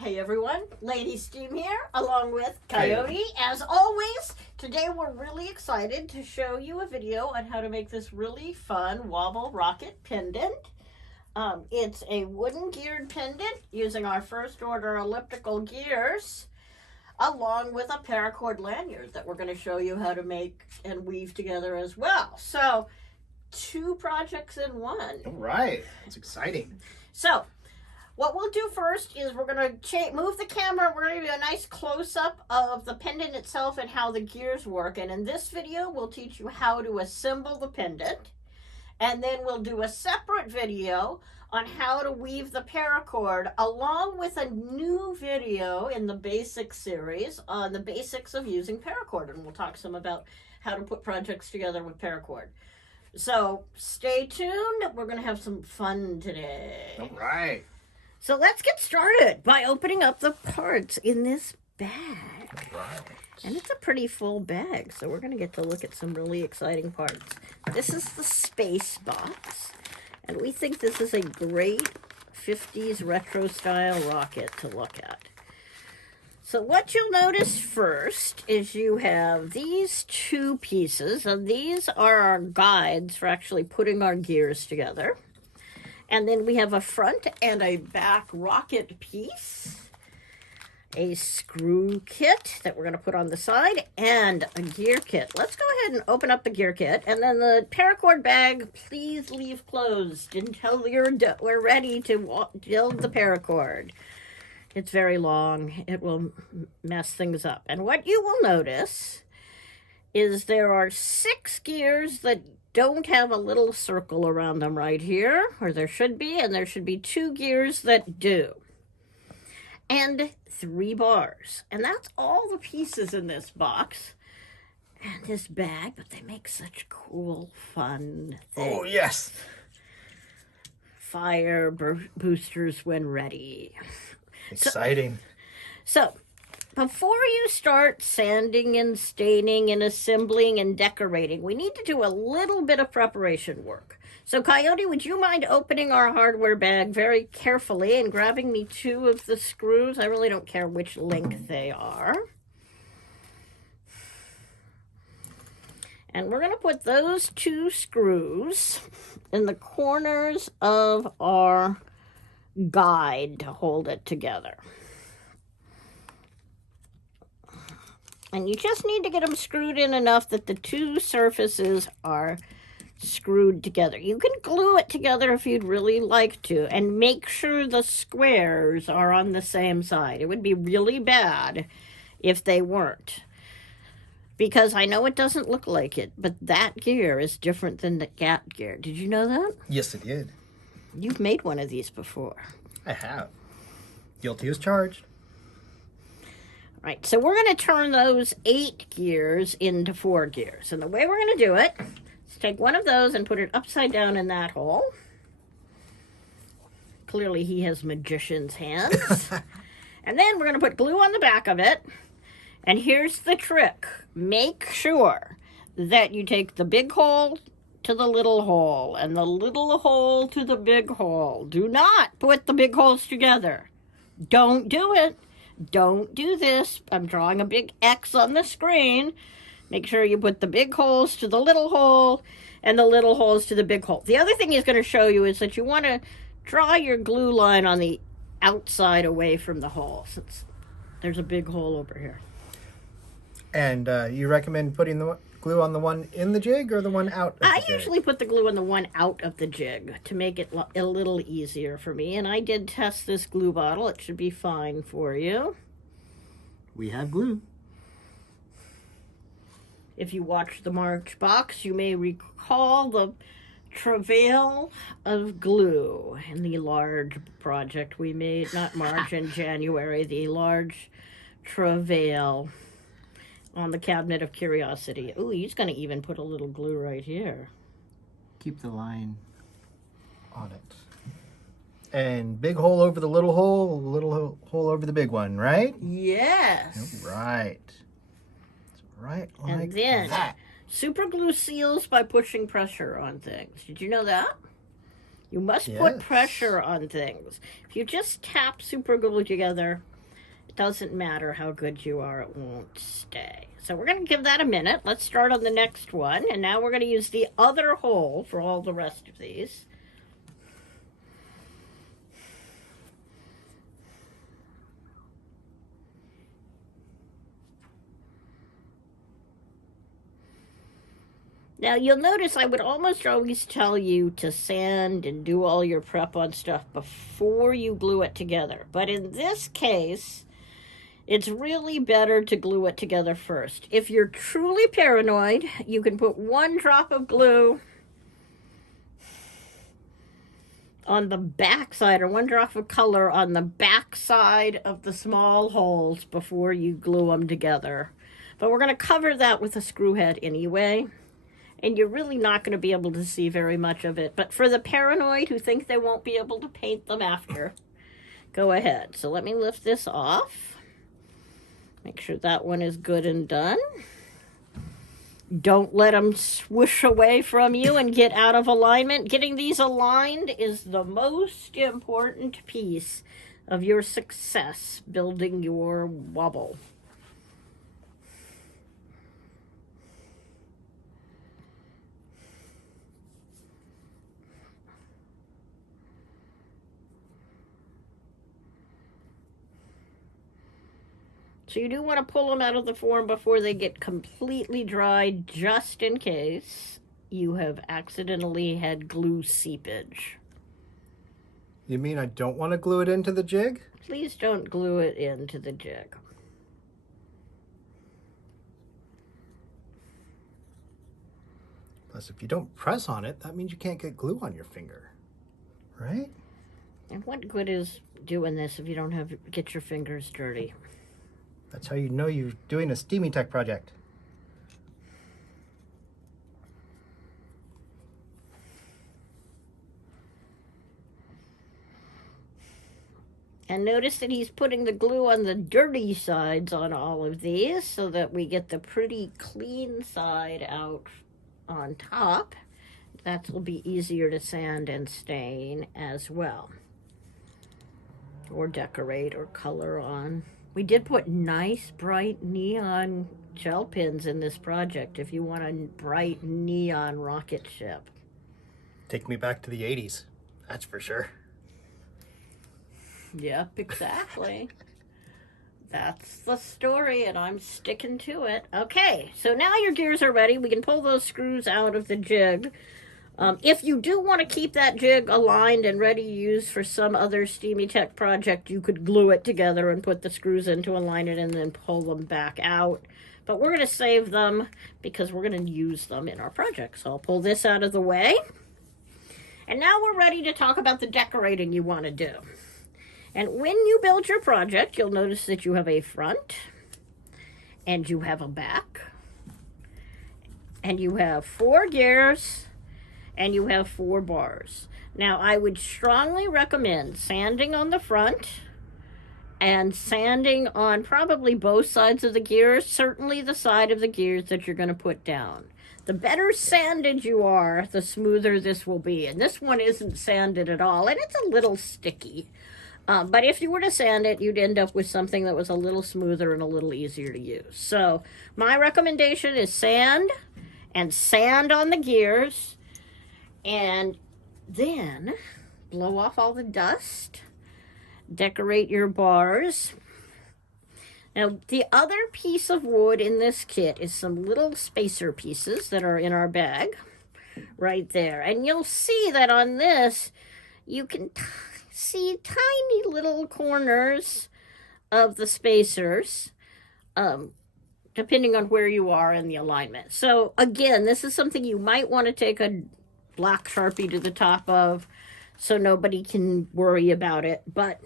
Hey everyone, Lady Steam here, along with Coyote. As always, today we're really excited to show you a video on how to make this really fun Wobble Rocket pendant. It's a wooden geared pendant using our first order elliptical gears, along with a paracord lanyard that we're going to show you how to make and weave together as well. So, 2 projects in one. All right, it's exciting. So, what we'll do first is we're going to move the camera. We're going to do a nice close-up of the pendant itself and how the gears work. And in this video, we'll teach you how to assemble the pendant. And then we'll do a separate video on how to weave the paracord, along with a new video in the basics series on the basics of using paracord. And we'll talk some about how to put projects together with paracord. So stay tuned. We're going to have some fun today. All right. So let's get started by opening up the parts in this bag. Right. And it's a pretty full bag, so we're going to get to look at some really exciting parts. This is the space box, and we think this is a great 50s retro style rocket to look at. So what you'll notice first is you have these 2 pieces, and these are our guides for actually putting our gears together. And then we have a front and a back rocket piece, a screw kit that we're going to put on the side, and a gear kit. Let's go ahead and open up the gear kit. And then the paracord bag, please leave closed until we're ready to build the paracord. It's very long. It will mess things up. And what you will notice is there are 6 gears that don't have a little circle around them right here, or there should be, and there should be 2 gears that do. And 3 bars. And that's all the pieces in this box and this bag, but they make such cool, fun things. Oh, yes. Fire boosters when ready. Exciting. So, before you start sanding and staining and assembling and decorating, we need to do a little bit of preparation work. So, Coyote, would you mind opening our hardware bag very carefully and grabbing me 2 of the screws? I really don't care which length they are. And we're going to put those 2 screws in the corners of our guide to hold it together. And you just need to get them screwed in enough that the 2 surfaces are screwed together. You can glue it together if you'd really like to, and make sure the squares are on the same side. It would be really bad if they weren't. Because I know it doesn't look like it, but that gear is different than the gap gear. Did you know that? Yes, it did. You've made one of these before. I have. Guilty as charged. Right, so we're going to turn those 8 gears into 4 gears. And the way we're going to do it is take one of those and put it upside down in that hole. Clearly he has magician's hands. And then we're going to put glue on the back of it. And here's the trick. Make sure that you take the big hole to the little hole and the little hole to the big hole. Do not put the big holes together. Don't do it. Don't do this. I'm drawing a big X on the screen. Make sure you put the big holes to the little hole and the little holes to the big hole. The other thing he's going to show you is that you want to draw your glue line on the outside away from the hole, since there's a big hole over here. And you recommend putting the glue on the one in the jig or the one out of the jig? I usually put the glue on the one out of the jig to make it a little easier for me. And I did test this glue bottle. It should be fine for you. We have glue. If you watch the March box, you may recall the travail of glue in the large project we made, not March and January, the large travail on the cabinet of curiosity. Ooh, he's going to even put a little glue right here. Keep the line On it. And big hole over the little hole over the big one, right? Yes. Right. Right like And then that. super glue seals by pushing pressure on things. Did you know that? You must put Yes. pressure on things. If you just tap super glue together, it doesn't matter how good you are, it won't stay. So we're going to give that a minute. Let's start on the next one. And now we're going to use the other hole for all the rest of these. Now, you'll notice I would almost always tell you to sand and do all your prep on stuff before you glue it together. But in this case, it's really better to glue it together first. If you're truly paranoid, you can put 1 drop of glue on the back side, or 1 drop of color on the back side of the small holes before you glue them together. But we're going to cover that with a screw head anyway. And you're really not going to be able to see very much of it. But for the paranoid who think they won't be able to paint them after, go ahead. So let me lift this off. Make sure that one is good and done. Don't let them swoosh away from you and get out of alignment. Getting these aligned is the most important piece of your success building your wobble. So you do want to pull them out of the form before they get completely dry, just in case you have accidentally had glue seepage. You mean I don't want to glue it into the jig? Please don't glue it into the jig. Plus, if you don't press on it, that means you can't get glue on your finger, right? And what good is doing this if you don't get your fingers dirty? That's how you know you're doing a Steamy Tech project. And notice that he's putting the glue on the dirty sides on all of these so that we get the pretty clean side out on top. That will be easier to sand and stain as well. Or decorate or color on. We did put nice bright neon gel pins in this project if you want a bright neon rocket ship. Take me back to the 80s, that's for sure. Yep, exactly. That's the story, and I'm sticking to it. Okay, so now your gears are ready. We can pull those screws out of the jig. If you do want to keep that jig aligned and ready to use for some other Steamy Tech project, you could glue it together and put the screws in to align it and then pull them back out. But we're going to save them because we're going to use them in our project. So I'll pull this out of the way. And now we're ready to talk about the decorating you want to do. And when you build your project, you'll notice that you have a front and you have a back and you have 4 gears and you have 4 bars. Now, I would strongly recommend sanding on the front and sanding on probably both sides of the gears, certainly the side of the gears that you're going to put down. The better sanded you are, the smoother this will be. And this one isn't sanded at all, and it's a little sticky. But if you were to sand it, you'd end up with something that was a little smoother and a little easier to use. So my recommendation is sand and sand on the gears, and then blow off all the dust, decorate your bars. Now, the other piece of wood in this kit is some little spacer pieces that are in our bag right there. And you'll see that on this, you can see tiny little corners of the spacers, depending on where you are in the alignment. So again, this is something you might want to take a black Sharpie to the top of so nobody can worry about it, but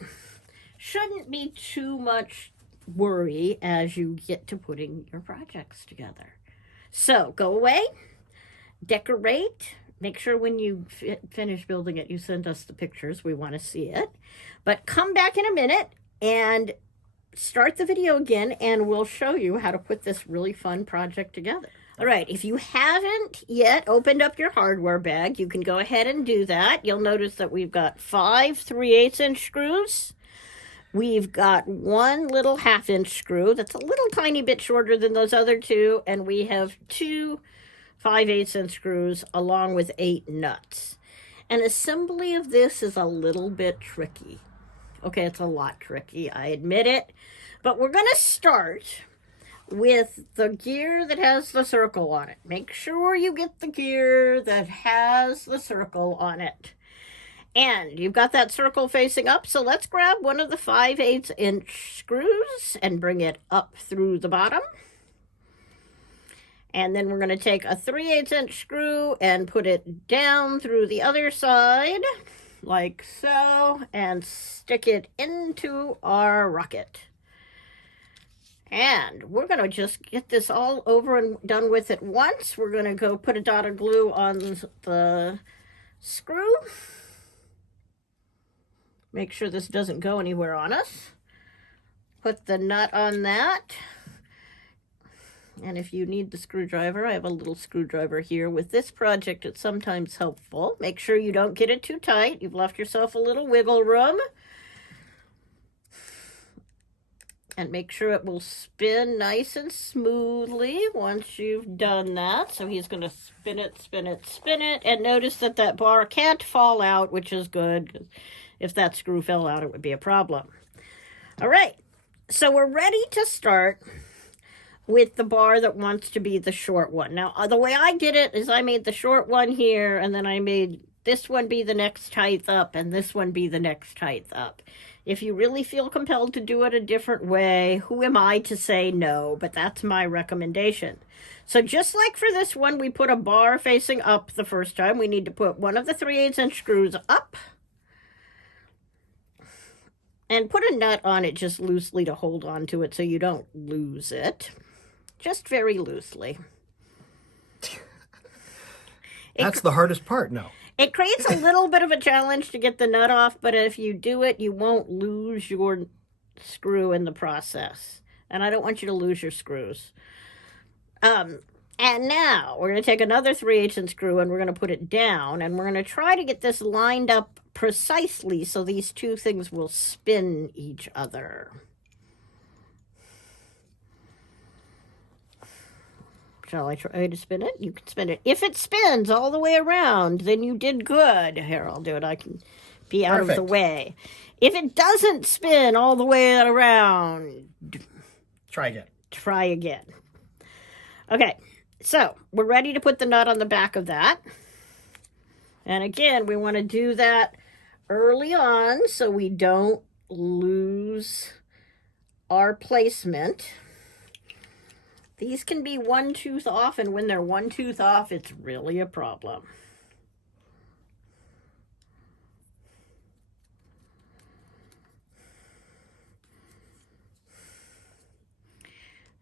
shouldn't be too much worry as you get to putting your projects together. So go away, decorate. Make sure when you finish building it, you send us the pictures. We want to see it. But come back in a minute and start the video again, and we'll show you how to put this really fun project together. All right, if you haven't yet opened up your hardware bag, you can go ahead and do that. You'll notice that we've got 5 3/8-inch screws. We've got 1 little 1/2-inch screw that's a little tiny bit shorter than those other 2, and we have 2 5/8-inch screws along with 8 nuts. And assembly of this is a little bit tricky. Okay, it's a lot tricky, I admit it. But we're going to start with the gear that has the circle on it. Make sure you get the gear that has the circle on it. And you've got that circle facing up, so let's grab one of the 5/8-inch screws and bring it up through the bottom. And then we're going to take a 3/8-inch screw and put it down through the other side, like so, and stick it into our rocket. And we're going to just get this all over and done with at once. We're going to go put a dot of glue on the screw. Make sure this doesn't go anywhere on us. Put the nut on that. And if you need the screwdriver, I have a little screwdriver here. With this project, it's sometimes helpful. Make sure you don't get it too tight. You've left yourself a little wiggle room. And make sure it will spin nice and smoothly once you've done that. So he's going to spin it, spin it, spin it. And notice that that bar can't fall out, which is good, 'cause if that screw fell out, it would be a problem. All right, so we're ready to start with the bar that wants to be the short one. Now, the way I did it is I made the short one here, and then I made this one be the next height up, and this one be the next height up. If you really feel compelled to do it a different way, who am I to say no? But that's my recommendation. So just like for this one, we put a bar facing up the first time. We need to put one of the 3/8-inch screws up and put a nut on it just loosely to hold on to it so you don't lose it. Just very loosely. That's the hardest part, no. It creates a little bit of a challenge to get the nut off, but if you do it, you won't lose your screw in the process. And I don't want you to lose your screws. And now we're going to take another 3/8-inch screw and we're going to put it down, and we're going to try to get this lined up precisely so these two things will spin each other. Shall I try to spin it? You can spin it. If it spins all the way around, then you did good. Here, I'll do it. I can be out of the way. If it doesn't spin all the way around, try again. Try again. Okay, so we're ready to put the nut on the back of that. And again, we want to do that early on so we don't lose our placement. These can be one tooth off, and when they're one tooth off, it's really a problem.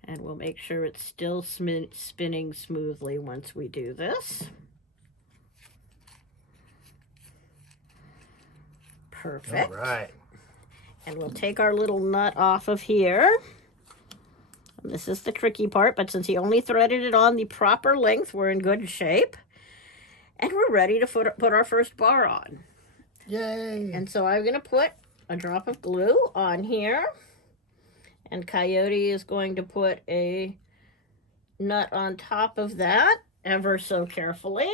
And we'll make sure it's still spinning smoothly once we do this. Perfect. All right. And we'll take our little nut off of here. And this is the tricky part, but since he only threaded it on the proper length, we're in good shape. And we're ready to put our first bar on. Yay! And so I'm going to put a drop of glue on here. And Coyote is going to put a nut on top of that, ever so carefully.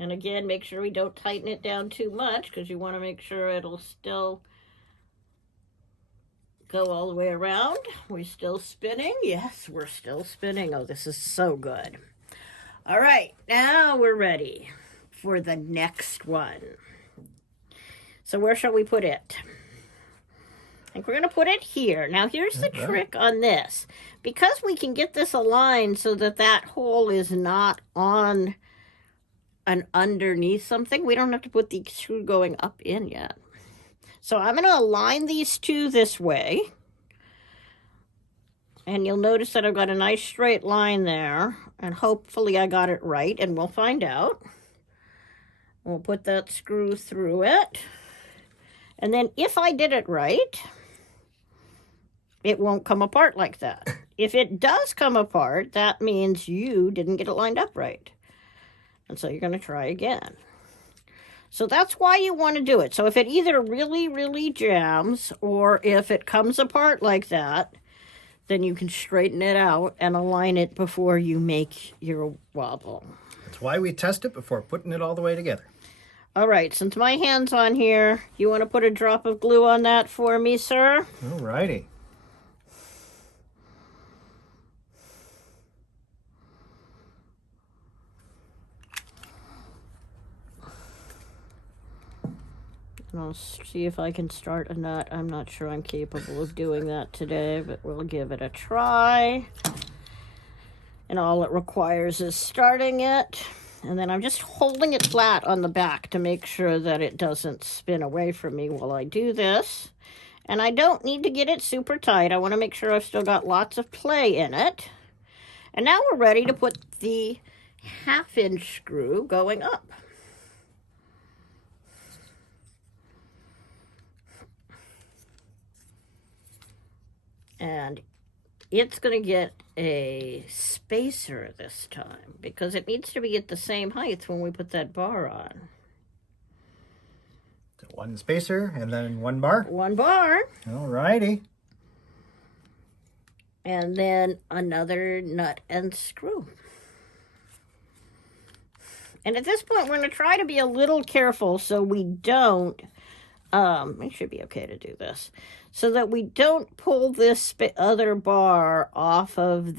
And again, make sure we don't tighten it down too much, because you want to make sure it'll still go all the way around. We're still spinning. Yes, we're still spinning. Oh, this is so good. All right, now we're ready for the next one. So where shall we put it? I think we're going to put it here. Now, here's the trick on this. Because we can get this aligned so that that hole is not on and underneath something, we don't have to put the screw going up in yet. So I'm going to align these two this way. And you'll notice that I've got a nice straight line there. And hopefully I got it right, and we'll find out. We'll put that screw through it. And then if I did it right, it won't come apart like that. If it does come apart, that means you didn't get it lined up right. And so you're going to try again. So that's why you want to do it. So if it either really, really jams or if it comes apart like that, then you can straighten it out and align it before you make your wobble. That's why we test it before putting it all the way together. All right, since my hand's on here, you want to put a drop of glue on that for me, sir? All righty. And I'll see if I can start a nut. I'm not sure I'm capable of doing that today, but we'll give it a try. And all it requires is starting it. And then I'm just holding it flat on the back to make sure that it doesn't spin away from me while I do this. And I don't need to get it super tight. I want to make sure I've still got lots of play in it. And now we're ready to put the 1/2-inch screw going up. And it's going to get a spacer this time because it needs to be at the same height when we put that bar on. So one spacer and then one bar. One bar. All righty. And then another nut and screw. And at this point, we're going to try to be a little careful so we don't, it should be okay to do this, so that we don't pull this other bar off of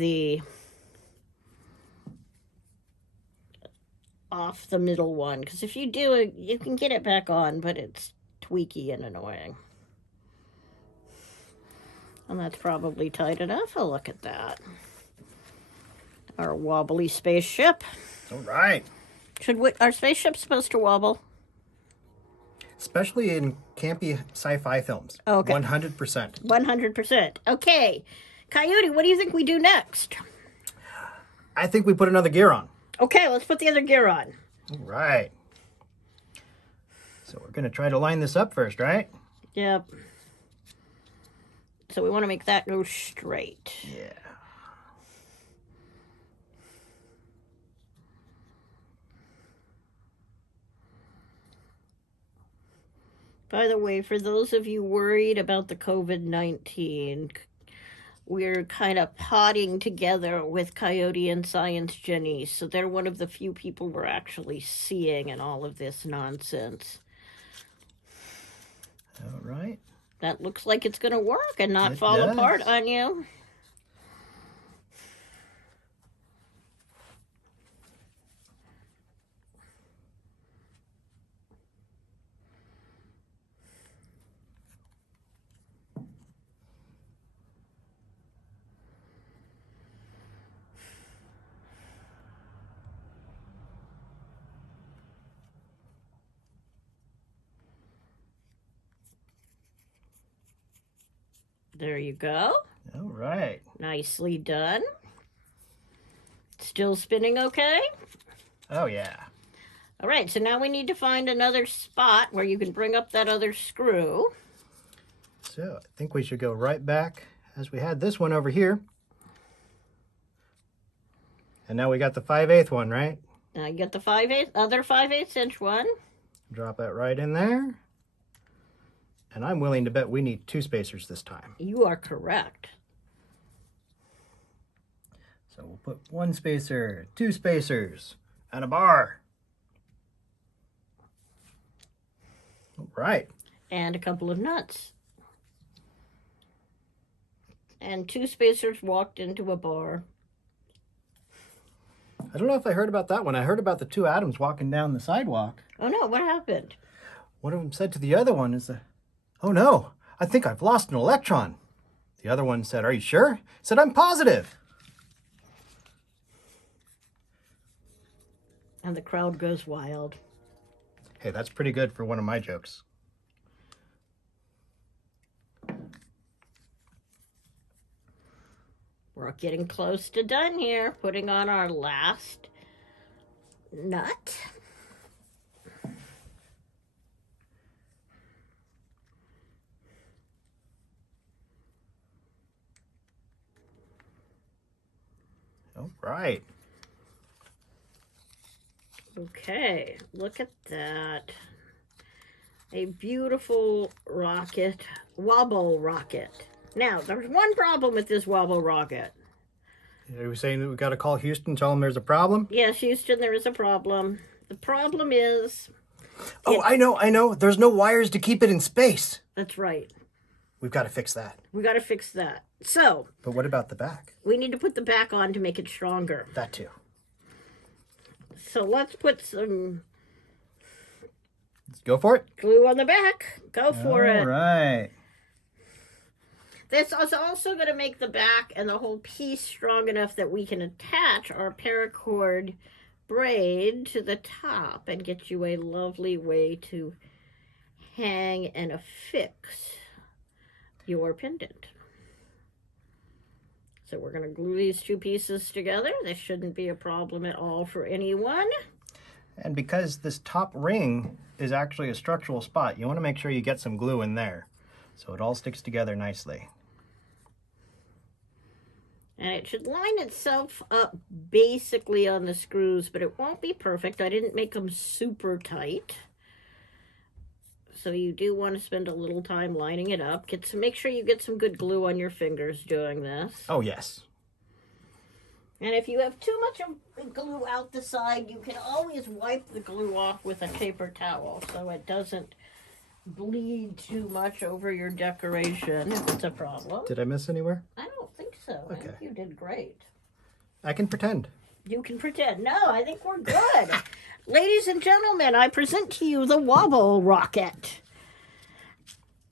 off the middle one. Because if you do it, you can get it back on, but it's tweaky and annoying. And that's probably tight enough. Oh, look at that. Our wobbly spaceship. All right. Our spaceship's supposed to wobble? Especially in campy sci-fi films. Okay. 100%. 100%. Okay. Coyote, what do you think we do next? I think we put another gear on. Okay, let's put the other gear on. All right. So we're going to try to line this up first, right? Yep. So we want to make that go straight. Yeah. By the way, for those of you worried about the COVID-19, we're kind of potting together with Coyote and Science Jenny, so they're one of the few people we're actually seeing in all of this nonsense. All right. That looks like it's going to work and not It fall does. apart on you. There you go. All right. Nicely done. Still spinning okay? Oh, yeah. All right, so now we need to find another spot where you can bring up that other screw. So I think we should go right back as we had this one over here. And now we got the 5/8 one, right? Now you get the other 5/8 inch one. Drop that right in there. And I'm willing to bet we need 2 spacers this time. You are correct. So we'll put 1 spacer, 2 spacers, and a bar. All right. And a couple of nuts. And 2 spacers walked into a bar. I don't know if I heard about that one. I heard about the 2 atoms walking down the sidewalk. Oh no, what happened? One of them said to the other one "Oh no, I think I've lost an electron." The other one said, "Are you sure?" He said, "I'm positive." And the crowd goes wild. Hey, that's pretty good for one of my jokes. We're getting close to done here. Putting on our last nut. right. Okay, look at that. A beautiful rocket, Wobble Rocket. Now, there's one problem with this Wobble Rocket. Are we saying that we got to call Houston, tell them there's a problem? Yes, Houston, there is a problem. The problem is... Oh, I know. There's no wires to keep it in space. That's right. We've got to fix that. We got to fix that. So... But what about the back? we need to put the back on to make it stronger. That too. So let's put some Let's go for it. glue on the back. Go for it. All right. This is also going to make the back and the whole piece strong enough that we can attach our paracord braid to the top and get you a lovely way to hang and affix your pendant. So we're going to glue these two pieces together. This shouldn't be a problem at all for anyone. And because this top ring is actually a structural spot, you want to make sure you get some glue in there so it all sticks together nicely. And it should line itself up basically on the screws, but it won't be perfect. I didn't make them super tight. So you do want to spend a little time lining it up. Make sure you get some good glue on your fingers doing this. Oh, yes. And if you have too much of glue out the side, you can always wipe the glue off with a paper towel so it doesn't bleed too much over your decoration if it's a problem. Did I miss anywhere? I don't think so. I think you did great. I can pretend. You can pretend. No, I think we're good. Ladies and gentlemen, I present to you the Wobble Rocket.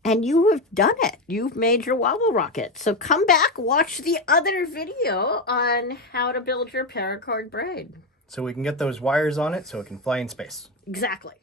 And you have done it. You've made your Wobble Rocket. So come back, watch the other video on how to build your paracord braid. So we can get those wires on it so it can fly in space. Exactly.